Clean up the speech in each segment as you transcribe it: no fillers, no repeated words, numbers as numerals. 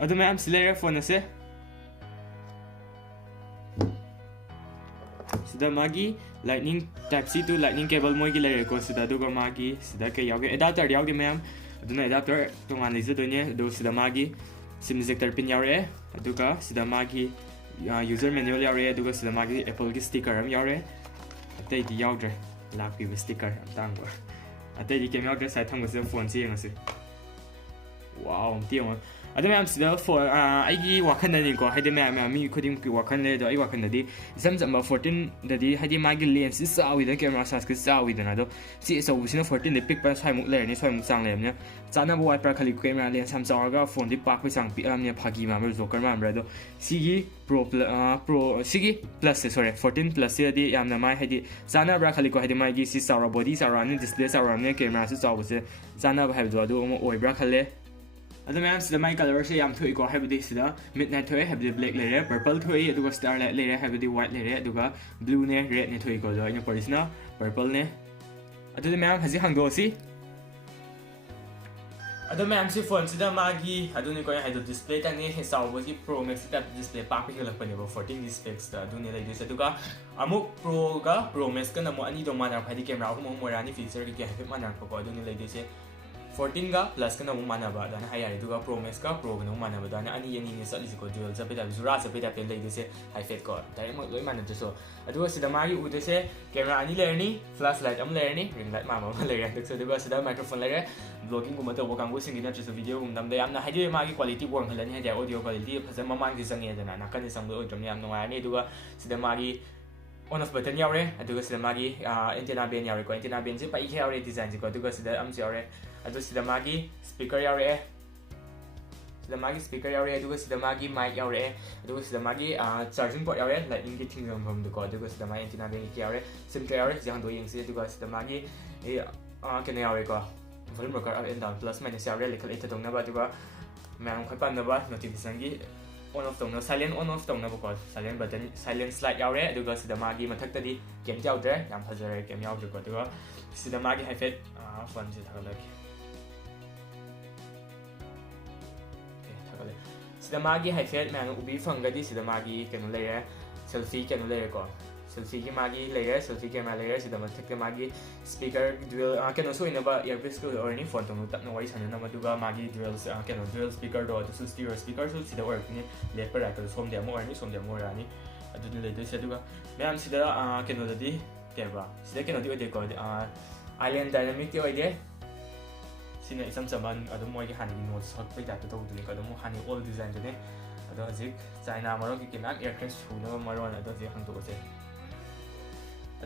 ꯑꯗꯨ ꯃꯌꯥꯝ ꯁꯤ ꯂꯩꯔꯦ ꯐꯣꯟ ꯑꯁꯦ sida magi lightning type C to lightning cable moigi lere ko sida aduga magi sida ke yauge adapter yauge ma'am aduna adapter tongan lise doine adu sida magi sim ejector pin yaure aduga sida magi user manual yaure aduga sida magi apple gi sticker am yaure atei di yaudre lakpi sticker am tangwa atei di kem yaudre sai thang se phone si ngase wow tiong adu ma'am sida for aigi wakan na ni ko haide ma'am mi khoding ki wakan le do ai wakan da di sam sam 14 da di haide magi lens is awi da camera size ki awi da na do si so sina 14 le pic pa sai mu le ni sai mu sang le ne chana bo wiper khali camera lens sam saw ga phone di pak pi sang pi am ne phagi ma mer joker ma mer do sigi pro sigi plus sorry 14 plus di yam na mai haide chana bra khali ko haide mai gi si saw body saw ni display saw ne camera si saw se chana ba ha do mo oi bra khale adu ma'am sida my color se yam thui ko habidi sida midnight thui habidi black lere purple thui aduga starlight lere habidi white lere aduga blue ne red ne thui ko jo ina porisna purple ne adu ma'am haji hangdo si adu ma'am si phone sida magi adu ni ko haido display tang ni saw bo si pro max ta display pa pi helak pani bo 14 di specs ta adu ne lai dis aduga amuk pro max kana mo ani do mana phadi camera ko mo morani feature ki ha mana ko adu ni lai dis 14 ga plus kana mo mana ba dana hayari duga pro max ka pro kana mo mana ba dana ani yani ni sa lisi ko dual zapeda zura zapeda pen lai dise high fat ko dai mo loi mana so aduga sida magi u dise camera ani lerni flashlight am lerni ring light ma ma lerni dak so duga sida microphone lere vlogging guma to bo kangu singi na so video gum dam da yamna haide magi quality wang halani haide audio quality phasa mamang di sangi dana na kan sang lo drum yam no ani duga sida magi on off button yaure aduga sida magi antenna ben yaure ko antenna ben je pa ikhe yaure design ko aduga sida am yaure adu sida magi speaker yaure sida magi speaker yaure aduga sida magi mic yaure aduga sida magi charging port yaure lightning ki thingam from the ko aduga sida magi antenna ben ki yaure sim tray yaure jang do yeng si aduga sida magi kene yaure ko volume rocker up and down plus minus yaure lekhal eta dong na ba aduga mang khoi pan na ba notification gi on off tong na silent on off tong na ba ko silent button silent slide yaure aduga sida magi mathak ta di game yaudre yam phajare game yaudre ko aduga sida magi high fat phone se thagalaki sida magi high fat man ubi fangadi sida magi kenu lere selfie kenu lere ko selfie ki magi lere selfie camera lere sida mathak magi speaker dual kenu so ina ba earpiece ko or ni phone tong tap no wai san na maduga magi dual kenu dual speaker do to stereo speaker so sida work ni left right ko som de mo ni som de mo rani adu ni le de sida ma'am sida kenu di keba sida kenu di ode ko island dynamic ti ode sina isam saman adu moi ki hani notes hot pe ta to du ka adu hani all design de adu azik china maro ki kenak aircraft chuna maro adu je hang to se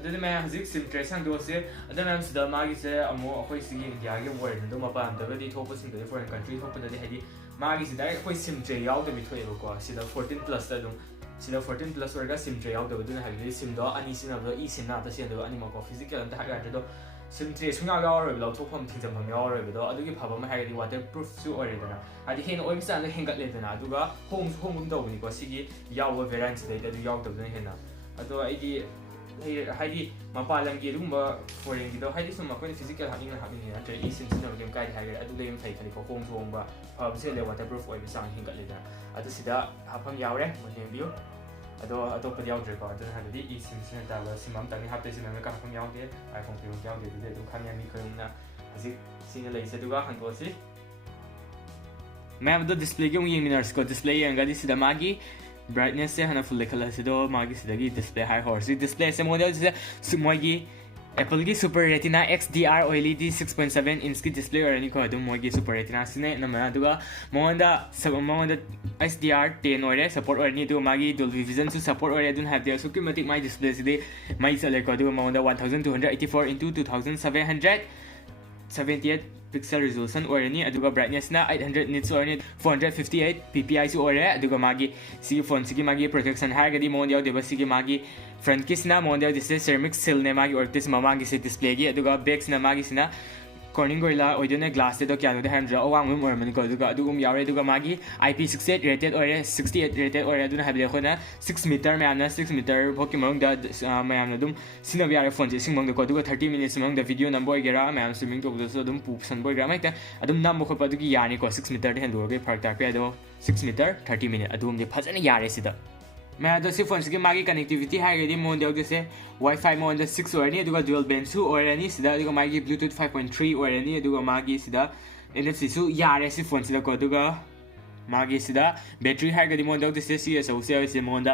adu me azik sim tray sang do se adu nam sida magi se amo akoi sigi india gi word do ma pa am di thop sim de foreign country thop de hadi magi sida akoi sim tray yaw de mi thoi ko sida 14 plus da dum sida 14 plus orga sim tray yaw de du na hadi sim do ani sina do e sina da se do ani ma ko physical am da ha ga do sim tray sunga ga ro lo thop pham thing jam pham yaw ro do adu gi phaba ma ha di waterproof su ore dana adi hen oim sa le hengat le dana adu ga home gum do ni ko sigi yaw variant de adu yaw do na hena adu ai di haidi mapalang gi dum ba foreign gi do haidi sum ma ko physical hacking hacking ni atre e sim sina game kai ha ga adu le yam thai thali ko home thong ba phab se le waterproof oim sa hengat le dana adu sida hapam yaw re mo nem bio ado pa yaw dre ko adu ha di e sim sina ta ba simam tang ni hap te sim me ka hapam yaw de iphone pe yaw de de dum kham ya mi khum na azik sina le se du ga han ko si ma'am do display gi yeng minars ko display yang ga di sida magi brightness se hana full lekhala se do magi sida gi display high horse display se model se sumogi Apple ki Super Retina XDR OLED 6.7 inch ki display or ani ko adu mogi Super Retina sine na ma duga monda SDR 10 ore support or ni du magi Dolby Vision su support or adun have there so kimatic my display side my sele ko du monda 1284 into 2778 pixel resolution or ni aduga brightness na 800 nits or ni 458 ppi su or aduga magi si phone sigi magi protection har gadi monda deba sigi magi front kis na monda this ceramic sill ne magi or this mamangi se display gi aduga backs na magi sina corning gorilla oidone glass te do kya no de handra awang mum or mani ko aduga adugum yare aduga magi IP68 rated or 68 rated or aduna habe khona 6 meter me amna 6 meter pokemon da me amna dum sina yare phone je singmong de ko aduga 30 minutes mong da video number gera me am swimming to do so dum pup san boy gra mai ta adum nam mo ko adugi yani ko 6 meter de handle ge park ta pe do 6 meter 30 minute adumdi phajana yare sida मैं तो सिर्फ phone से मागी connectivity है मोन जैसे wifi मोन 6 ओरनी दुअल band सु ओरनी सिदा मागी ब्लूटूथ 5.3 ओरनी मागी सिदा NFC सु यारे सि फोन सिदा को मागी सिदा बैटरी है मोन जैसे CSO से मोन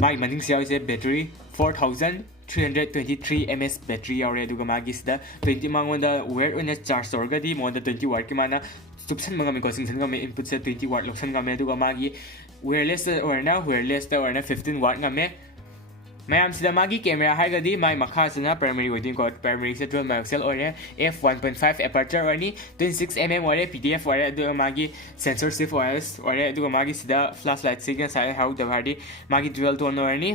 मागी मनिंग से बैटरी 4323 mAh बैटरी यारे मागी सिदा 20 मांगोंदा वेयर ओन चार्ज तौरगदी मोन 20 वाट की माना सुपसन मंगा में सिंगसन का में इनपुट से 20 वाट लोक्सन का में मागी wireless or na 15 watt nga me mayam sida magi camera haigadi mai makha sina primary wedding ko primary se 12 megapixel or f1.5 aperture or ni 26 mm or pdf or do magi sensor shift OS or do magi sida flashlight signal sai how the hardi magi dual tone or ni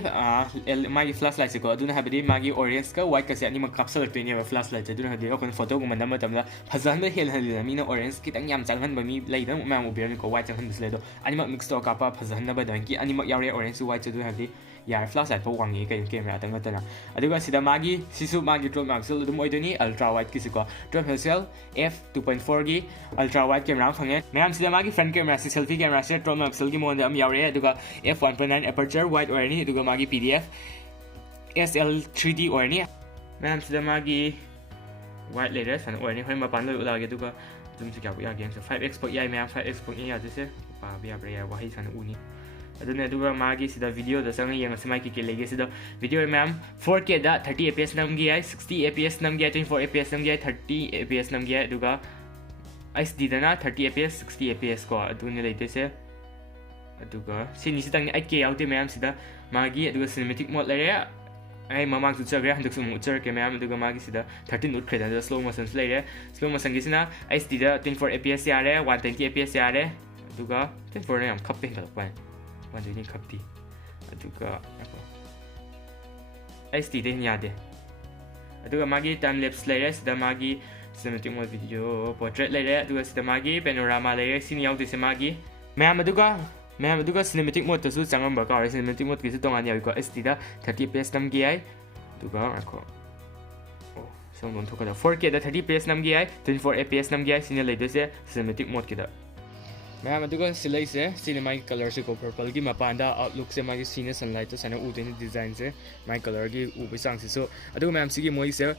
magi flashlight se ko aduna habidi magi orange ka white ka se ani ma capsule to ni flashlight aduna hadi okon photo gum na matam la phazan ba hel hal mi na orange kitang yam changhan ba mi lai dang ma mo ber ko white changhan bisle do ani ma mix to ka pa phazan na ba dang ki ani ma yare orange white aduna hadi यार flashlight पर वांगी कई camera तंगतना अदुगा सिदा मागी सिसु मागी 12 megapixel दुम ओइदोनी ultra wide किसिको 12 megapixel f2.4 गी ultra wide camera fungi ma'am सिदा मागी फ्रंट कैमरा से सेल्फी कैमरा से 12 मेगापिक्सल की मोन अम यावरे अदुगा f1.9 एपर्चर वाइड ओरनी अदुगा मागी pdf SL3D ओरनी मैम सिदा मागी वाइड लेयर सन ओरनी होय मपान लो उलागे अदुगा जुम से क्या या गेम से 5x पर याय मैम 5x पर या जैसे पा बिया ब्रेया वही सन उनी aduna duga magi sida video da sang yang samai ki lege sida video ma'am 4K da 30 fps namgi ai 60 fps namgi ai 24 fps namgi ai 30 fps namgi ai duga SD da na 30 fps 60 fps ko aduna leite se aduga sini sidang ni 8K yaute ma'am sida magi aduga cinematic mode lere ai mamang tu chagra handuk sum ucher ke ma'am aduga magi sida 13 note kheda da slow motion lere slow motion gi sina SD da 24 fps yare 120 fps yare aduga 24 ne am khappe ngal pa 완전히 갑디 아두가 SD 된 야데 아두가 마기 타임 랩스 레레 스다 마기 시네매틱 모드 비디오 포트레이트 레레 아두가 스다 마기 패노라마 레레 시니 야우데 세 마기 ma'am अदुगा cinematic mode तसु चंगम बका और cinematic mode किसे तोंगा नि को SD दा 30 fps नम गी आई दुगा आखो ओ सम मन थोका 4K दा 30 fps नम गी आई 24 fps नम गी आई सिने लेदे से सिनेमैटिक मोड किदा मैम अदुगा सिलाई से सिनेमा की कलर से को पर्पल की मपांदा आउटलुक से मागी सीने सनलाइट तो सने उदेनी डिजाइन से माई कलर की उबे सांग से सो अदुगा मैम सी की मोई से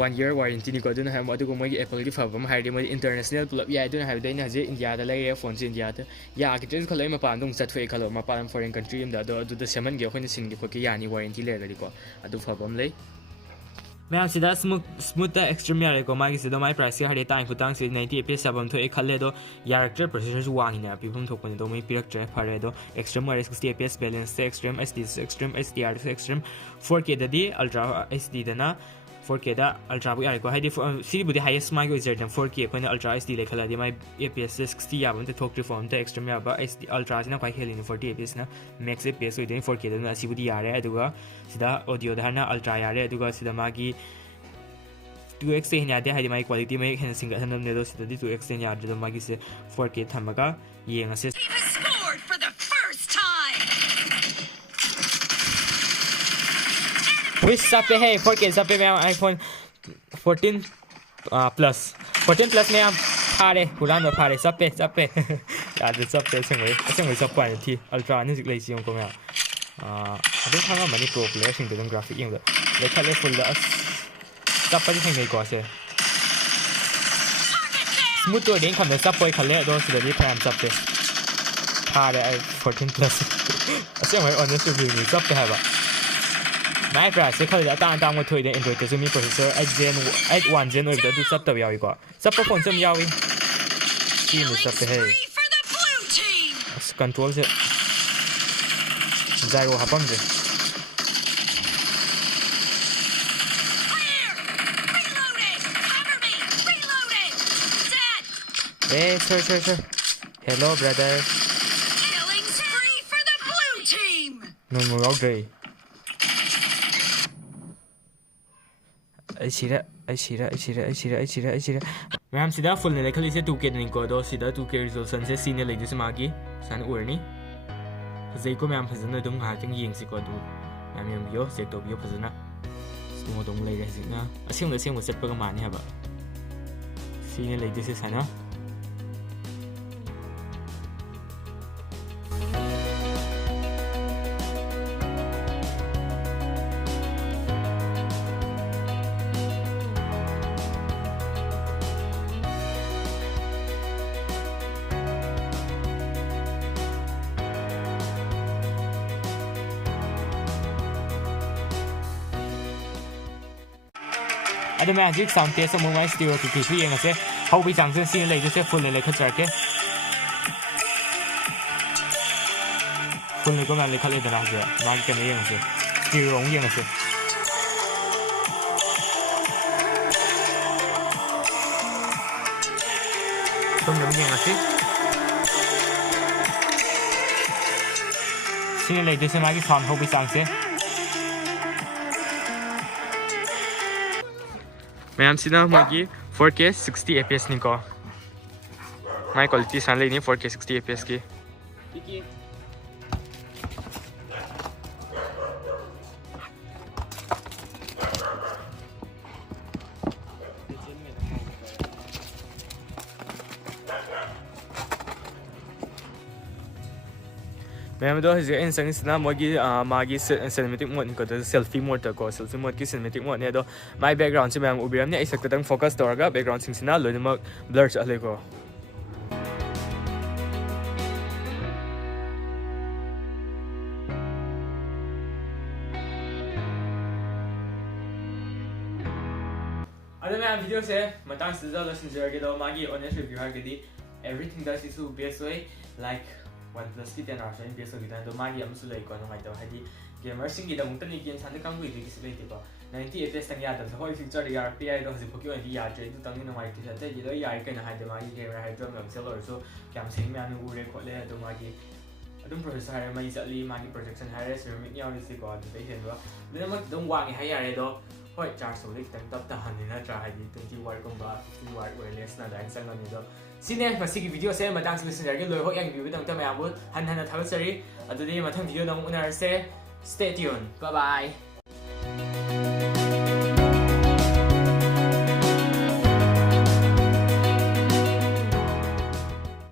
1 year वारंटी नि को अदुना हम अदुगा मोई एप्पल की फबम हाइडे मोई इंटरनेशनल पुल या अदुना हाइदे इन हजे इंडिया दा ले फोन से इंडिया दा या के तेन खलै मपान दुंग चथवे खलो मपान फॉरेन कंट्री दा अदु सेमन गे खोनि सिन के खोके यानी वारंटी ले गली को अदु फबम ले मैम सिदा स्मूथ एक्सट्रीम यारे को मागी सिदा माई प्राइस हरे टाइम फुटांग से 90 fps सबम थो एक खले दो यारक्टर प्रोसेसर वांगिना पिफम थोकने दो मई पिरक ट्रे फरे दो एक्सट्रीम और 60 fps बैलेंस से एक्सट्रीम SD से एक्सट्रीम SDR से एक्सट्रीम 4K ददी अल्ट्रा SD दना 4K दा अल्ट्रा बु यारे को हाइदे सिरी बुदे हाईएस्ट मागी उजर 4K कोने अल्ट्रा SD ले खला दे माई fps 60 याबम ते थोक रिफॉर्म ते एक्सट्रीम याबा SD अल्ट्रा सिना क्वाइ खेलिन 40 fps ना मैक्स fps उदे 4K दना सिबुदी यारे अदुगा सिदा ऑडियो दहना अल्ट्रा यारे अदुगा सिदा मागी 2x से हिन्यादे हाइदे माई क्वालिटी में हेन सिंगल हनम ने दो सिदा 2x से याद दो मागी से 4K थमगा येंग से विश सपे है 4K सपे में आईफोन 14 प्लस 14 प्लस में आप फारे पुरान में फारे सपे याद सपे संगे सब क्वालिटी थी अल्ट्रा ने जिक लेसी को में अदो थांगा मनी प्रो प्लेयर सिंग दो ग्राफिक यंग ले खले फुल द सब पर संगे को से स्मूथ तो दिन खम सब पय खले दो सिदा भी फैम सपे फारे 14 प्लस असे में ऑनेस्ट रिव्यू सपे है बा मैं प्राइस से खले ता ता मो थोइ दे एंड्रॉइड ते सुमी प्रोसेसर 8 Gen 8 दु सब तब यावी को सब पर फोन से यावी तीन सब है कंट्रोल से जायरो हापम दे Hey, sir. Hello, brother. Killing spree for the blue team. No more okay. I see that. Ma'am सिदा फुल ने लेखली से 2K दिन को दो सिदा 2K रिजोल्यूशन से सीने ले जिस मागी सान उरनी फजै को मैम फजन दुम हाथिंग यिंग सिको दु मैम यम यो चेक तो बियो फजना स्मो दम ले रेसिना असेंग सेट पग माने हबा सीने ले जिस साना ꯑꯗꯨ ꯃꯌꯥꯝꯁꯤ ꯁꯥꯎꯟ ꯇꯦꯁ ꯑꯃꯨꯛ ꯃꯥꯏ ꯁ꯭ꯇꯤꯔꯤꯑꯣ ꯀꯩꯀꯩꯁꯨ ꯌꯦꯡꯉꯁꯦ ꯍꯧꯕꯒꯤ ꯆꯥꯡꯁꯦ ꯁꯤꯅ ꯂꯩꯗꯣꯏꯁꯦ ꯐꯨꯜ ꯂꯩꯈꯠꯆꯔꯛꯀꯦ ꯐꯨꯜ ꯂꯩꯀꯣ ꯃꯌꯥꯝ ꯂꯩꯈꯠꯂꯦꯗꯅ ꯍꯧꯖꯤꯛ ꯃꯥꯒꯤ ꯀꯩꯅꯣ ꯌꯦꯡꯉꯁꯦ ꯁ꯭ꯇꯤꯔꯤꯑꯣ ꯑꯃꯨꯛ ꯌꯦꯡꯉꯁꯦ ꯁꯣꯝꯗ ꯑꯃꯨꯛ ꯌꯦꯡꯉꯁꯤ sini lagi sini lagi sound hobi sangse mayam sina magi 4K 60 fps ni ko my quality san ni 4K 60 fps ki मैं तो हिजे इन संग सिना मागी सिनेमैटिक मोड को तो सेल्फी मोड को सेल्फी मोड की सिनेमैटिक मोड ने तो माय बैकग्राउंड से मैं उबिरम ने ऐसा तंग फोकस तौरगा बैकग्राउंड सिंग सिना लोइनमक ब्लर चले को अरे मैं वीडियो से मतंग से ज़्यादा सिंजर के तो मागी ऑनेस्ट रिव्यू है कि everything that is so best way like OnePlus की 10R से बेस होगी तो मागी हम सुलाई को ना होता है कि गेमर सिंग की दमुक्त नहीं गेम साने काम कोई देखिए सिलाई टिपा 90 fps तक याद है तो कोई फीचर यार PI तो हज़ी पक्की वाली याद है तो तंगी ना मागी तो जाते ये तो यार कहीं है तो मागी गेमर है तो मैं चल और सो क्या हम सिंग में आने उड़े खोले तो मागी अदुम प्रोसेसर है मैं इसे ली मागी प्रोजेक्शन है सिर्फ यार इसी को आते हैं तो लेकिन मैं दम वांगे है यार तो होय चार्ज होली तंग तब तहनी ना चाहे 20 वाट को बा 50 वाट वायरलेस ना डाइन संग नहीं तो सिने मसीगी वीडियो से मतंग से लिसन जरगे लोय हो yang view तंग तमे आबु हन हन थागसरी अदुदि मथंग वीडियो दम उनरसे stay tuned bye bye